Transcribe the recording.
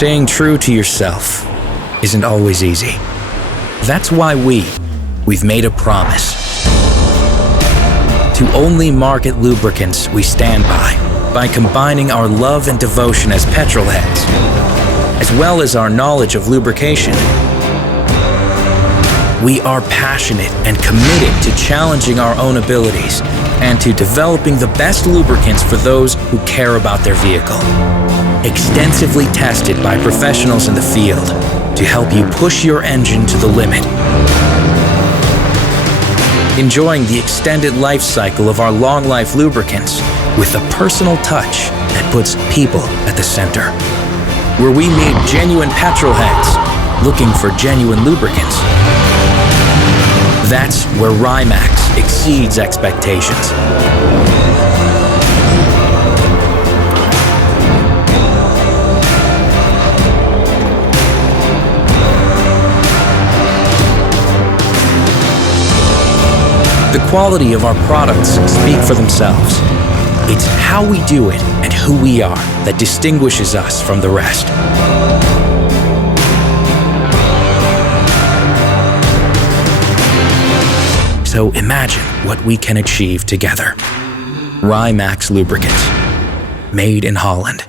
staying true to yourself isn't always easy. That's why we've made a promise to only market lubricants we stand by combining our love and devotion as petrol heads, as well as our knowledge of lubrication. We are passionate and committed to challenging our own abilities and to developing the best lubricants for those who care about their vehicle. Extensively tested by professionals in the field to help you push your engine to the limit. Enjoying the extended life cycle of our long-life lubricants with a personal touch that puts people at the center. Where we meet genuine petrol heads looking for genuine lubricants. That's where Rymax exceeds expectations. The quality of our products speak for themselves. It's how we do it and who we are that distinguishes us from the rest. So imagine what we can achieve together. Rymax Lubricants, made in Holland.